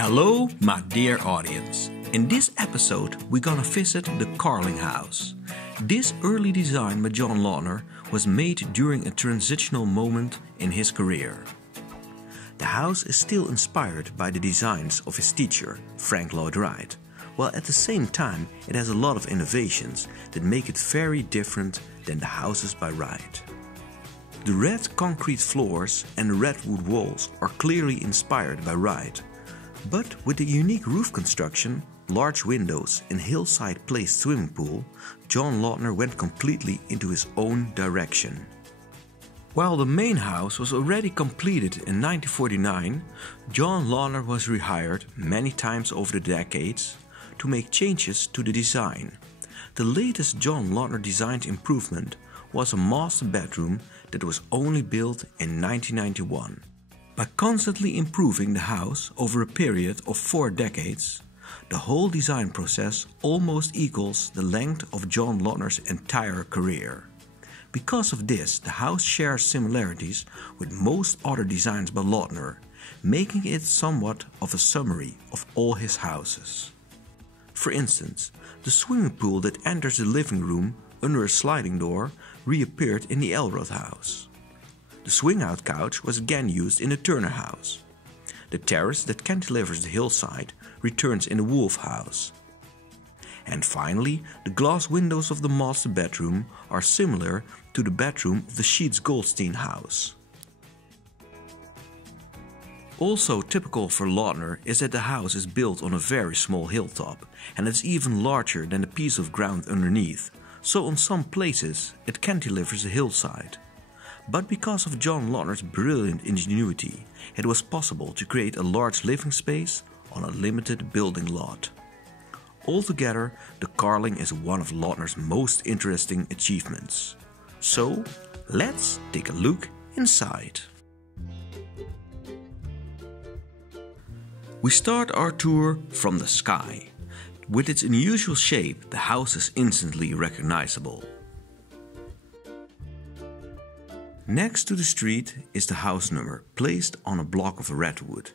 Hello, my dear audience. In this episode, we're gonna visit the Carling House. This early design by John Lautner was made during a transitional moment in his career. The house is still inspired by the designs of his teacher, Frank Lloyd Wright, while at the same time it has a lot of innovations that make it very different than the houses by Wright. The red concrete floors and the redwood walls are clearly inspired by Wright, but with the unique roof construction, large windows and hillside-placed swimming pool, John Lautner went completely into his own direction. While the main house was already completed in 1949, John Lautner was rehired many times over the decades to make changes to the design. The latest John Lautner designed improvement was a master bedroom that was only built in 1991. By constantly improving the house over a period of 4 decades, the whole design process almost equals the length of John Lautner's entire career. Because of this, the house shares similarities with most other designs by Lautner, making it somewhat of a summary of all his houses. For instance, the swimming pool that enters the living room under a sliding door reappeared in the Elrod House. The swing-out couch was again used in the Turner House. The terrace that cantilevers the hillside returns in the Wolf House. And finally, the glass windows of the master bedroom are similar to the bedroom of the Sheats Goldstein house. Also typical for Lautner is that the house is built on a very small hilltop, and it's even larger than the piece of ground underneath, so in some places it cantilevers the hillside. But because of John Lautner's brilliant ingenuity, it was possible to create a large living space on a limited building lot. Altogether, the Carling is one of Lautner's most interesting achievements. So, let's take a look inside. We start our tour from the sky. With its unusual shape, the house is instantly recognizable. Next to the street is the house number, placed on a block of redwood.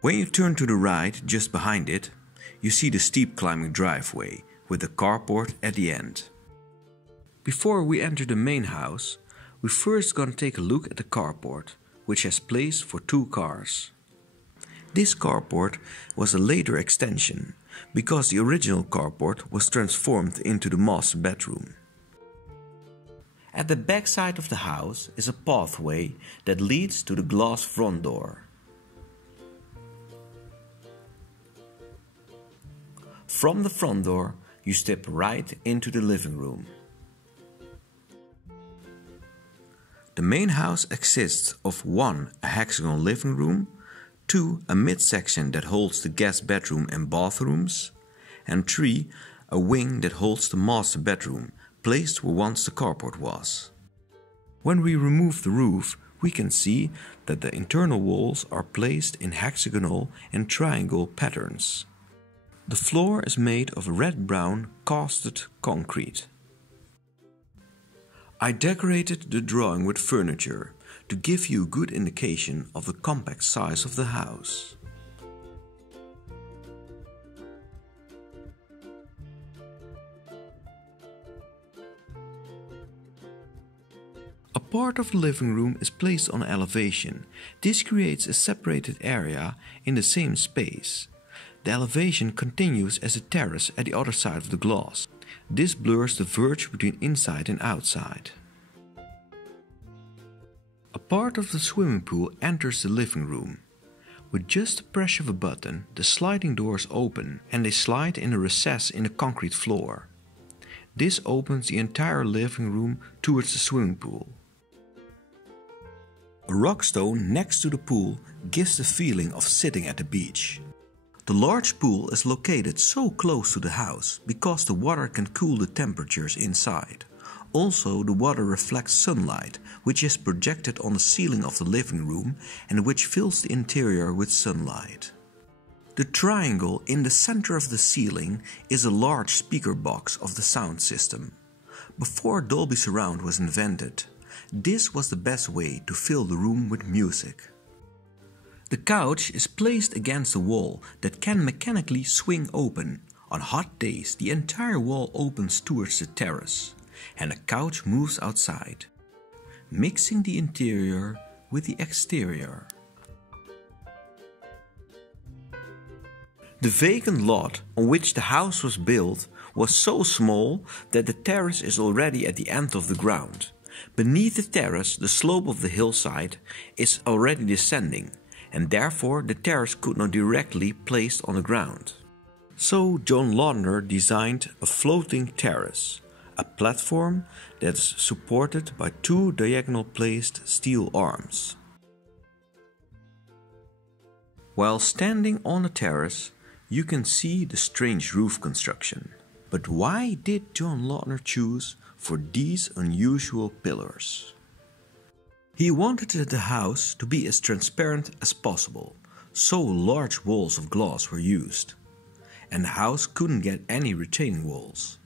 When you turn to the right, just behind it, you see the steep climbing driveway with the carport at the end. Before we enter the main house, we're first gonna take a look at the carport, which has place for 2 cars. This carport was a later extension, because the original carport was transformed into the master bedroom. At the back side of the house is a pathway that leads to the glass front door. From the front door, you step right into the living room. The main house consists of 1. A hexagon living room, 2. A midsection that holds the guest bedroom and bathrooms, and 3. A wing that holds the master bedroom, placed where once the carport was. When we remove the roof, we can see that the internal walls are placed in hexagonal and triangle patterns. The floor is made of red-brown casted concrete. I decorated the drawing with furniture to give you a good indication of the compact size of the house. A part of the living room is placed on elevation. This creates a separated area in the same space. The elevation continues as a terrace at the other side of the glass. This blurs the verge between inside and outside. A part of the swimming pool enters the living room. With just the press of a button, the sliding doors open and they slide in a recess in the concrete floor. This opens the entire living room towards the swimming pool. A rock stone next to the pool gives the feeling of sitting at the beach. The large pool is located so close to the house because the water can cool the temperatures inside. Also, the water reflects sunlight, which is projected on the ceiling of the living room and which fills the interior with sunlight. The triangle in the center of the ceiling is a large speaker box of the sound system. Before Dolby Surround was invented, this was the best way to fill the room with music. The couch is placed against a wall that can mechanically swing open. On hot days, the entire wall opens towards the terrace, and the couch moves outside, mixing the interior with the exterior. The vacant lot on which the house was built was so small that the terrace is already at the end of the ground. Beneath the terrace, the slope of the hillside is already descending, and therefore the terrace could not directly be placed on the ground. So John Lautner designed a floating terrace, a platform that is supported by two diagonal placed steel arms. While standing on the terrace, you can see the strange roof construction. But why did John Lautner choose for these unusual pillars? He wanted the house to be as transparent as possible, so large walls of glass were used, and the house couldn't get any retaining walls.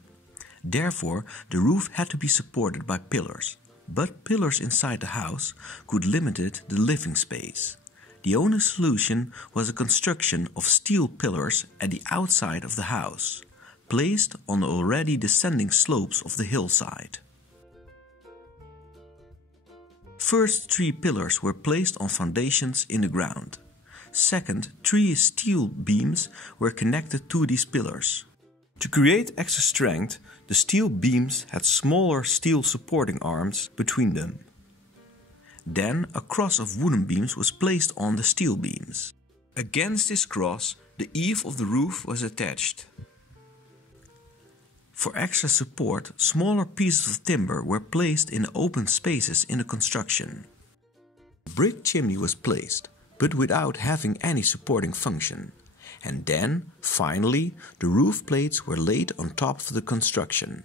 Therefore, the roof had to be supported by pillars, but pillars inside the house could limit the living space. The only solution was a construction of steel pillars at the outside of the house, placed on the already descending slopes of the hillside. First, 3 pillars were placed on foundations in the ground. Second, 3 steel beams were connected to these pillars. To create extra strength, the steel beams had smaller steel supporting arms between them. Then a cross of wooden beams was placed on the steel beams. Against this cross, the eave of the roof was attached. For extra support, smaller pieces of timber were placed in open spaces in the construction. A brick chimney was placed, but without having any supporting function. And then, finally, the roof plates were laid on top of the construction.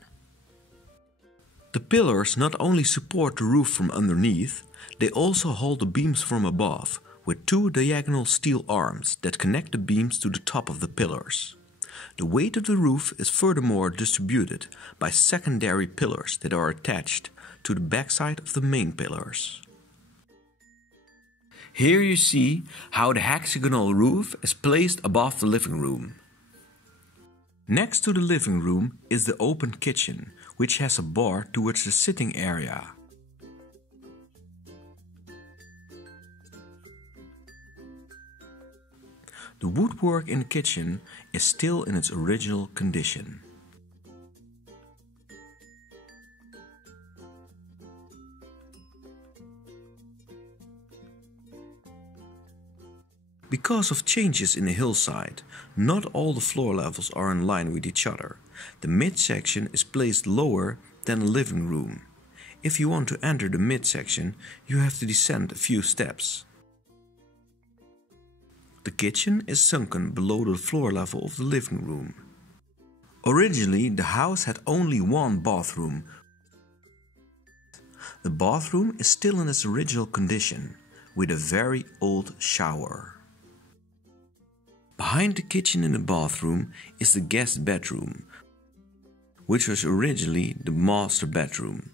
The pillars not only support the roof from underneath, they also hold the beams from above, with 2 diagonal steel arms that connect the beams to the top of the pillars. The weight of the roof is furthermore distributed by secondary pillars that are attached to the backside of the main pillars. Here you see how the hexagonal roof is placed above the living room. Next to the living room is the open kitchen, which has a bar towards the sitting area. The woodwork in the kitchen is still in its original condition. Because of changes in the hillside, not all the floor levels are in line with each other. The midsection is placed lower than the living room. If you want to enter the midsection, you have to descend a few steps. The kitchen is sunken below the floor level of the living room. Originally, the house had only one bathroom. The bathroom is still in its original condition, with a very old shower. Behind the kitchen and the bathroom is the guest bedroom, which was originally the master bedroom.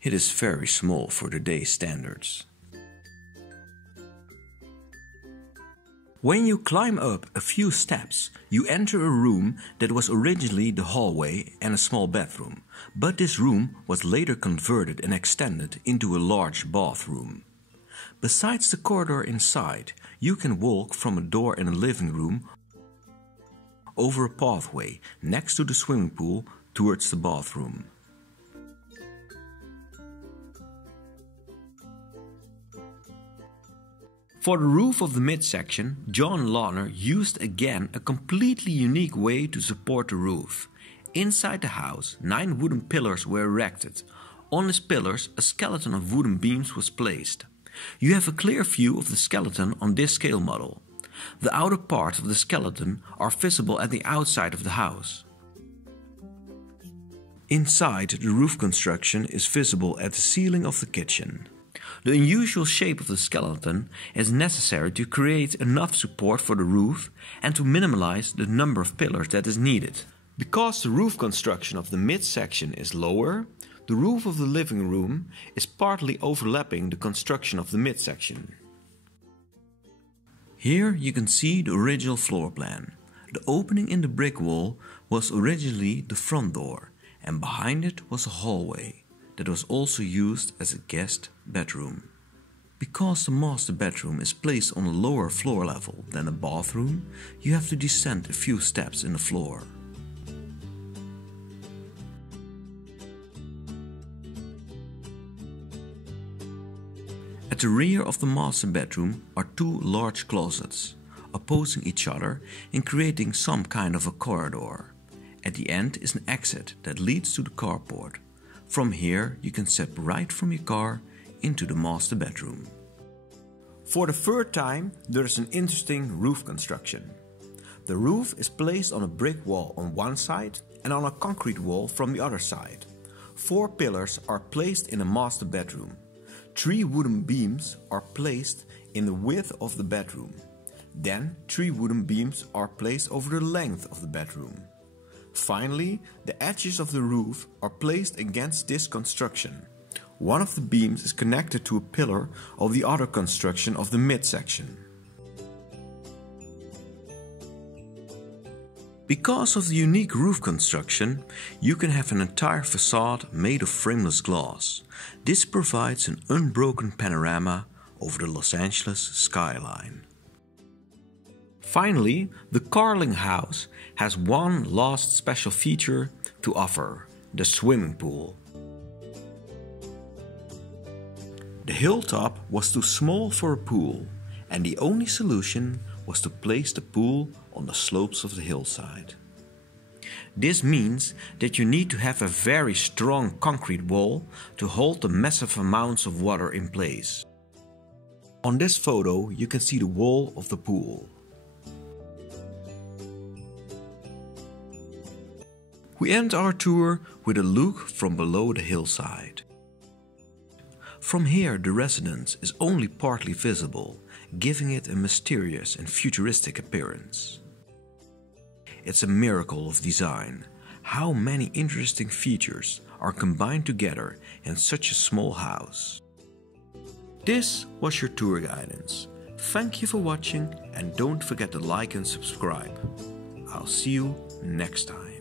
It is very small for today's standards. When you climb up a few steps, you enter a room that was originally the hallway and a small bedroom, but this room was later converted and extended into a large bathroom. Besides the corridor inside, you can walk from a door in the living room over a pathway next to the swimming pool towards the bathroom. For the roof of the midsection, John Lautner used again a completely unique way to support the roof. Inside the house, 9 wooden pillars were erected. On these pillars, a skeleton of wooden beams was placed. You have a clear view of the skeleton on this scale model. The outer parts of the skeleton are visible at the outside of the house. Inside, the roof construction is visible at the ceiling of the kitchen. The unusual shape of the skeleton is necessary to create enough support for the roof and to minimize the number of pillars that is needed. Because the roof construction of the midsection is lower, the roof of the living room is partly overlapping the construction of the midsection. Here you can see the original floor plan. The opening in the brick wall was originally the front door, and behind it was a hallway that was also used as a guest bedroom. Because the master bedroom is placed on a lower floor level than the bathroom, you have to descend a few steps in the floor. At the rear of the master bedroom are two large closets, opposing each other and creating some kind of a corridor. At the end is an exit that leads to the carport. From here you can step right from your car into the master bedroom. For the third time, there is an interesting roof construction. The roof is placed on a brick wall on one side and on a concrete wall from the other side. 4 pillars are placed in the master bedroom. 3 wooden beams are placed in the width of the bedroom. Then 3 wooden beams are placed over the length of the bedroom. Finally, the edges of the roof are placed against this construction. One of the beams is connected to a pillar of the other construction of the midsection. Because of the unique roof construction, you can have an entire facade made of frameless glass. This provides an unbroken panorama over the Los Angeles skyline. Finally, the Carling House has one last special feature to offer: the swimming pool. The hilltop was too small for a pool, and the only solution was to place the pool on the slopes of the hillside. This means that you need to have a very strong concrete wall to hold the massive amounts of water in place. On this photo you can see the wall of the pool. We end our tour with a look from below the hillside. From here the residence is only partly visible, giving it a mysterious and futuristic appearance. It's a miracle of design. How many interesting features are combined together in such a small house. This was your tour guidance. Thank you for watching and don't forget to like and subscribe. I'll see you next time.